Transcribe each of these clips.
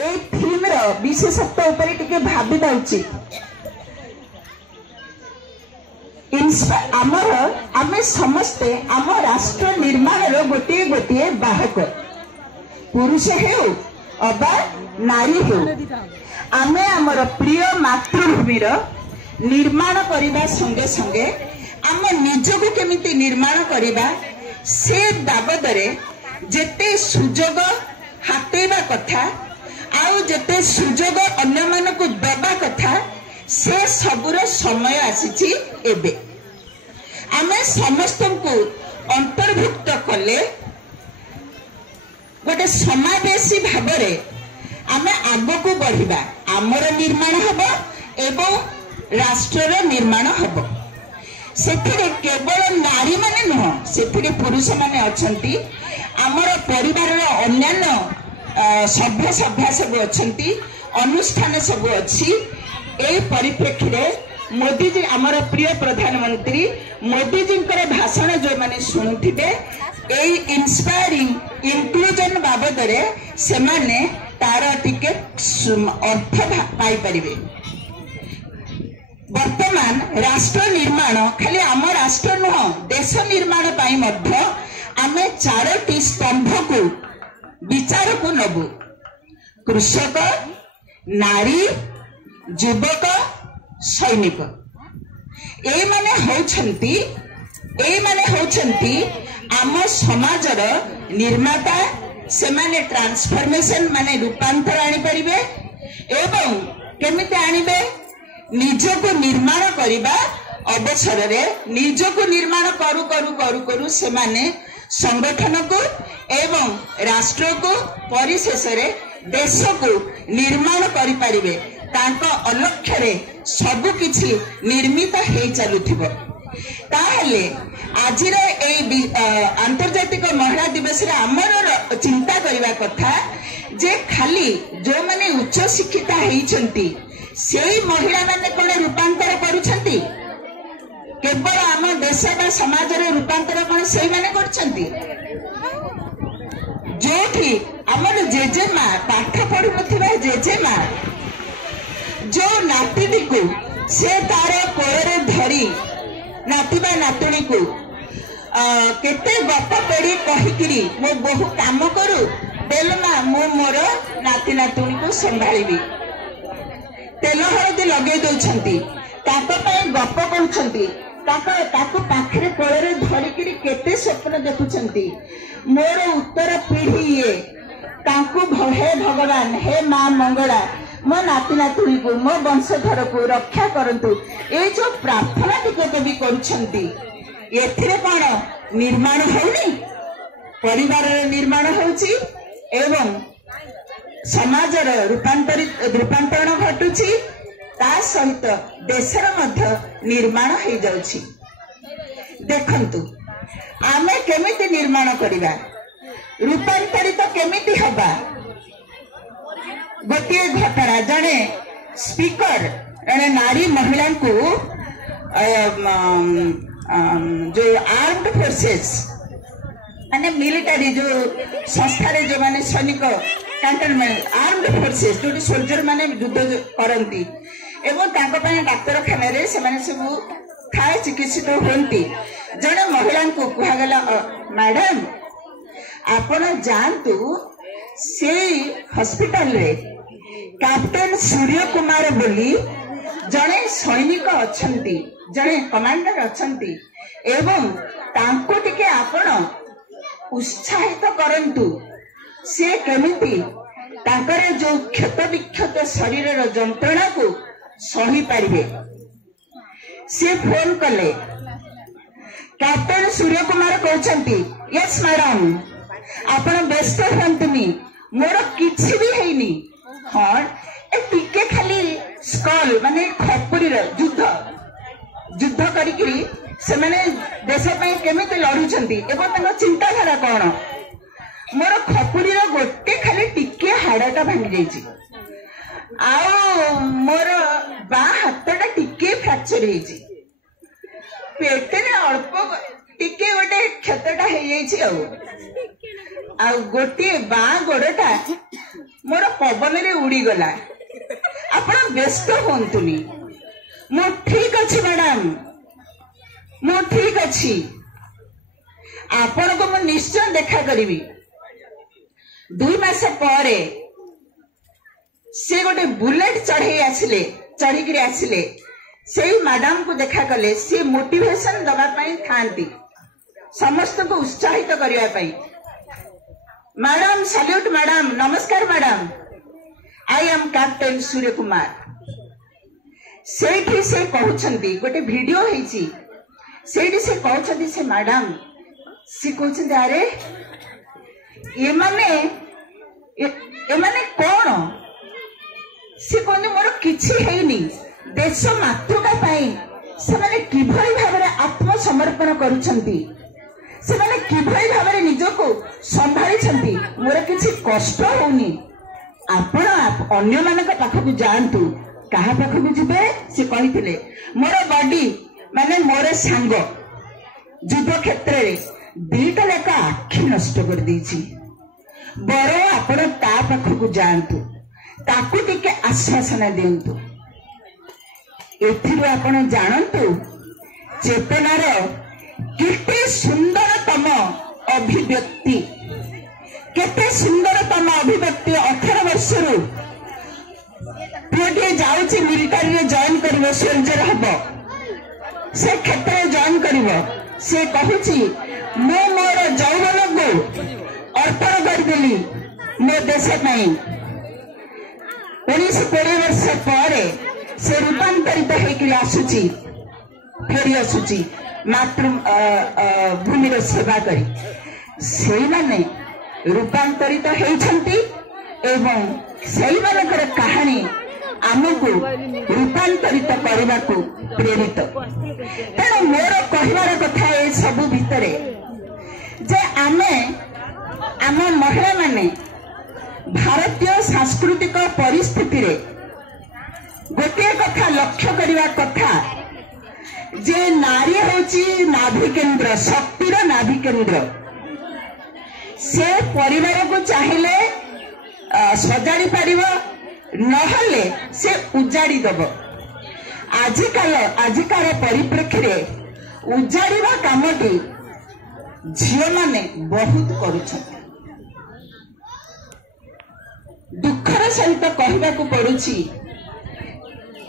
ए theme रो विशेषत्व उपरे टिके भाबिबा उचित। आमर आमे समस्ते आम राष्ट्र निर्माण रो गोटे गोटे बाहक पुरुष हेउ अबा नारी हेउ आमे आमर प्रिय मातृभूमि रो निर्माण करिबा संगे संगे आम निजको केमिति निर्माण करिबा से बाबदरे जेते सुजोग हातेबा कथा आउ जेते सुजोग अन्य मानको देबा कथा से सबुर समय आसीछि। एबे आमे समस्त को अंतर्भुक्त कले गोटे समावेशी भावरे आमे आगको बढ़िबा आमर निर्माण हबो एवं राष्ट्रर निर्माण हबो। सेथिरे केवल नारी माने नुह सेथिरे पुरुष माने अछंती आमर परिवार अन्यान्य सभ्य सभ्या सब अछंती अनुष्ठान सब अछि। ए परिप्रेक्षी रे मोदी जी आमर प्रिय प्रधानमंत्री मोदी जी भाषण जो माने शुणुथिबे ए इंस्पायरिंग इंक्लूजन बाबदरे से माने तार टिके अर्थ पाई परिबे। वर्तमान राष्ट्र निर्माण खाली आम राष्ट्र नुह देश निर्माण पाई मध्य आमे चारोटी स्तंभ को विचार को नबु कृषक नारी युवक सैनिक ए माने होछंती आम समाजर निर्माता से माने ट्रांसफॉर्मेशन माने रूपांतर आनी परिबे एवं केमिते आनिबे निजको निर्माण करिबा अवसर रे निजको निर्माण करू करू करू करू से माने संगठन को एवं राष्ट्र को परिशेष रे देश को निर्माण करि परिबे तांको अलक्ष्य रे सब किछि निर्मित हे चलुथिबो। ताहले आजिर ए अंतर्जातिक महिला दिवस रे हमर चिंता करिवा कथा जे खाली जो माने उच्च शिक्षिता हेइछंती सेही महिला माने कोन रूपांतर करूछंती केवल आम देश बा समाज रे रूपांतर कोन सेही माने करछंती जोठी हमर जेजेमा पाठ पढु नथिबा जेजेमा जो नाती को से तार कोଳରେ धरी नातीबा नातुणी को केते गप पेड़ी कहिकिरी मो बहु काम करू बेलमा मो मोर नाती नातुणी को संभाळिबी तेल हळदी लगे दउछंती ताको पय गप कहउछंती ताको पाखरे कोଳରେ धरिकिरी केते स्वप्न देखुछंती मोर उत्तर पीढ़ी ये ताको हे भगवान हे मां मंगला मो नाती नातुणी को मो वंशधर को रक्षा करंतु ए जो प्रार्थना टिके भी करूछंती एथिरे कोन निर्माण होउनी परिवार निर्माण होउची एवं समाजर रूपांतरण घटुची ता सहित देशर मध्य निर्माण हो जाउची। देखंतु आमे केमिति निर्माण करिबा रूपांतरित केमिति हबा गोटे घटना जने स्पीकर एने नारी महिला को जो आर्म्ड फोर्सेस माने मिलिटरी जो संस्था रे जो माने सैनिक कैंटनमेंट आर्म्ड फोर्सेस जो सोल्जर माने युद्ध करंती एवं तांको पय डाक्तरखाना रे से माने सब थाए चिकित्सित होंती जने महिला को कहा गला मैडम आपण जानतु से हॉस्पिटल रे कैप्टन सूर्य कुमार बोली जने सैनिक अछंती जने कमांडर अछंती एवं तांको टिके आपण उत्साहित करंतु से केमिति तांकरे जो क्षत विक्षत शरीर रो जंत्रणा को सही पारिबे से फोन कले captain Surya Kumar कहउछंती yes madam आपण व्यस्त हंतनी मोर किछि भी हेनी हाँ ए टिके खाली स्कल माने खपुरी युद्ध करिकरी से माने देश पय केमिति लढुछंती एवं तांको चिंताधारा कोन मोर खपुरी गोटे खाली टिके हाड़टा भांगी जाइछि आ मोर बा हाथटा टिके फ्रैक्चर हेछि पेटरे अल्प टिके गोटे क्षतटा हे जाइछि आ गोटे बा गोड़टा मोर पवन रे उड़ी गला आपण व्यस्त होंतुनी मो ठीक अछि मैडम मो ठीक अछि आपण को मैं निश्चय देखा करी 2 मास परे से गोटे बुलेट चढ़ी आसिले से मैडम को देखा कले से मोटिवेशन दबा पाई थांती समस्त को उत्साहित करने पाई मैडम सल्यूट मैडम नमस्कार madam I am captain Surya Kumar सेठी से कहउछंती गोटे वीडियो हेची सेठी से कहउछंती से मैडम से कहउछंती अरे ये माने कौन से कहते मोर किछि हेनी देश मातृका पाई से माने किभଳି भाବରେ आत्मसमर्पण करूछंती से माने किभଳି भाବରେ निजको संभाळिछंती मोर किछि कष्ट होनी आपण अन्य मानक पाखकु जांतु कहा पाखकु जिबे से कहिथिले मोर बॉडी माने मोर सांग युद्ध क्षेत्र रे 2टा लेका आखि नष्ट कर देछि बर आपण ता पाखकु जांतु ताकू टिके आश्वासन दिंतु एथिरु आपण जानंतु चेतनार केते सुंदरतम अभिव्यक्ति केते सुंदरतम अभिव्यक्ति 18 वर्षरू पुटे जाउची मिलिटरी रे जॉइन करबो सोल्जर हबो से क्षेत्र जॉइन करबो से कहूची मो मोर जौवन को अर्पण कर देली मो देश पई 19-20 वर्ष पर से रूपांतरित होकर आसुची फेरी आसुची मातृभूमि सेवा करी से माने रूपांतरित होइछंती एवं सही मानकर कहानी आमको रूपांतरित करने को प्रेरित तेणु मोर कहबार कथा ए सब भितरे जे आमे आम महिला माने भारतीय सांस्कृतिक परिस्थिति रे गोटे कथा लक्ष्य करवा कथा जे नारी होची नाभि केंद्र शक्तिर नाभि केंद्र से परिवार को चाहिए सजाड़ी पारिब नहले से उजाड़ी दब आजिकार परिप्रेक्षी रे उजाड़िबा कामटी झियो माने बहुत करूछन दुखर सहित कहबा को पड़ुछि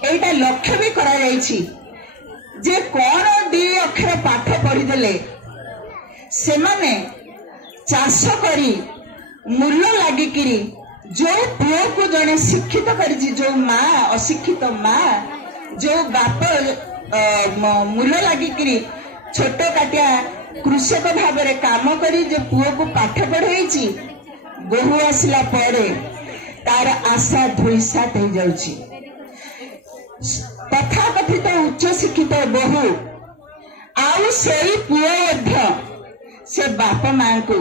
एटा लक्ष्य भी करा जाइछि जे कोन 2 अक्षर पाठ पढ़ी देले से माने चाष करी मूल्य लागी किरी जो पुओ को जने शिक्षित करिछि जो माँ अशिक्षित माँ जो बाप मूल्य लागी किरी छोट काटिया कृषक भाव में काम करी जो पुओ को पाठ पढ़ाई बोहू आसला पड़े तार आशा धुईसात हो जाउछि तथाकथित उच्च शिक्षित बोहू आउ सेई पुओ मध्य से बाप मां को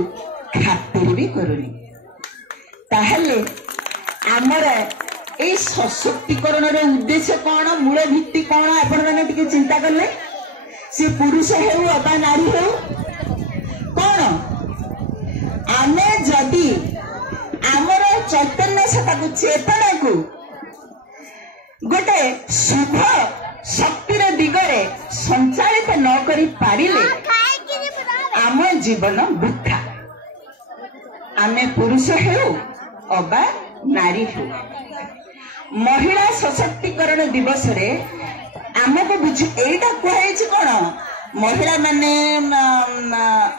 खातिर भी करुनी ताहले आमर ए सशक्तिकरण रे उद्देश्य कौन मूल भित्ति कौन आपण माने टिके चिंता करले से पुरुष हेउ अबा नारी हेउ कौन आमे जदि आमर चैतन्य सत्ता को चेतना को गोटे शुभ शक्तिर दिगरे संचालित न करी पारिले आम जीवन वृथा आमे पुरुष हेउ अबा नारी हेउ महिला सशक्तिकरण दिवस रे आमको बुझ एटा कहै छी कोन महिला माने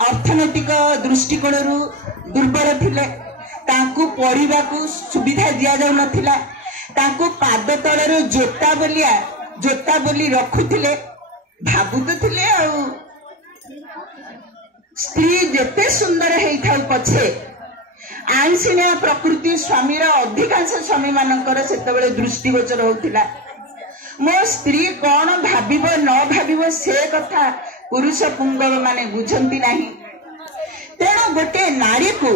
अर्थनैतिक दृष्टिकोण रु दुर्बल थिले तांकु पढ़िबा को सुविधा दिया जाउ नथिला तांकु पाद तळर जोता बोली रखुथिले भाबुत थिले आ स्त्री जेते सुंदर हेई थाउ पछे आंसिनिया प्रकृति स्वामीर अधिकांश स्वामी मानकर सेतबेले दृष्टिगोचर होतिला मो स्त्री कौन भाविब न भाविब से कथा पुरुष पुंगव माने बुझंती नाही तेणु गोटे नारी को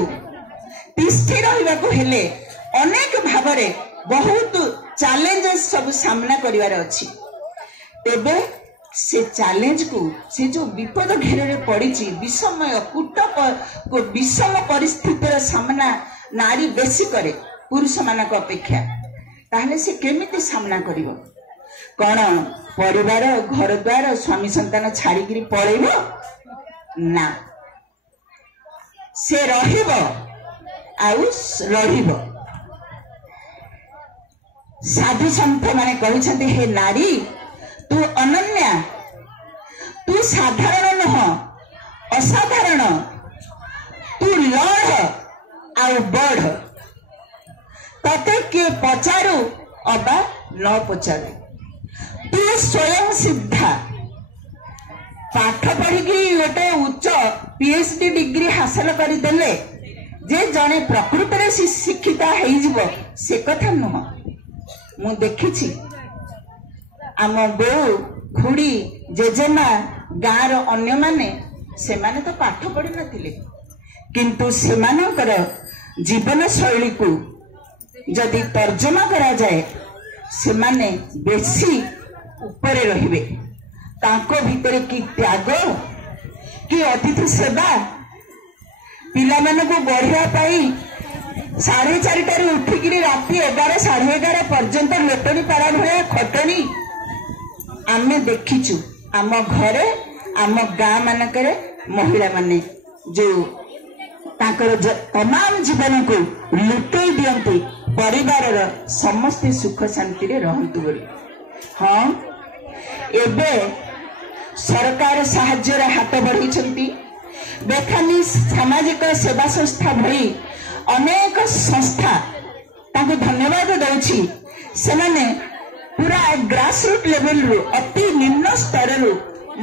तिष्ठी रहिबा को हेले अनेक भावरे बहुत चैलेंजेस सब सामना करिवार अछि तेबे से चैलेंज को से जो विपद घेरे पड़ी विषमय कूट विषम परिस्थितिर सामना नारी बेसी करे पुरुष मानक अपेक्षा ताहले से केमिति सामना करिवो कौन परिवार घर द्वार स्वामी संतान छाड़ी पलैब ना से रहिबो आउ लड़िबो। साधु संत माने कहते हे नारी तू अनन्या तू साधारण नुह असाधारण तू लड़ आउ बढ़ तते किए पचारू अबा न पचारू तू स्वयं सिद्धा पाठ पढ़ी गोटे उच्च पीएचडी डिग्री हासिल करदेले जे जने प्रकृत रे शिक्षिता हो से कथा नुह मु देखी आम बो खुड़ी जेजेमा गाँव अन्य माने से माने तो पाठ पढ़ी नथिले किंतु सेमानकर जीवन शैली को जदि तर्जमा करा जाए से माने बेसी ऊपर रहिबे तांको भीतर की त्याग कि अतिथि सेवा पिला मानकु बढ़िया पाई 4:30 उठिकी राति 11 11:30 पर्यंत लोटनी पारा भाया खटनी आमे देखिचु आम घरे आम गाँ मानकरे महिला माने जो तांकर तमाम जीवन को लुटई दियंती परिवार समस्ते सुख शांति रे रहंतु बोली। हाँ एबे सरकार साहाय्य हाथ बढ़ी बेखानी सामाजिक सेवा संस्था भई अनेक संस्था ताको धन्यवाद दउछि सेमाने पूरा ग्रासरूट लेवल रु अति निम्न स्तर रु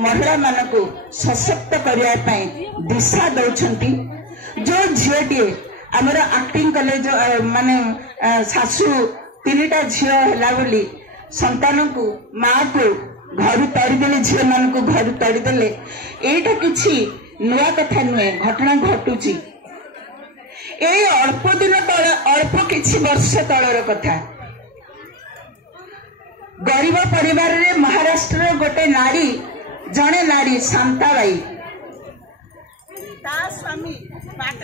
महिला मानकु सशक्त करिया पई दिशा दउछंती। जो झीटी आमर एक्टिंग कॉलेज माने सासू 3टा झील है बोली संतान को माँ को घर तड़ीदे झील मान को घर तड़ीदे एटा किछि नुआ कथा नुहे घटना घटुची ए अल्प दिन तल अल्प किछि वर्ष तलर कथा गरीब परिवार रे महाराष्ट्र गोटे नारी जड़े नारी शांताबाई ता स्वामी पाठ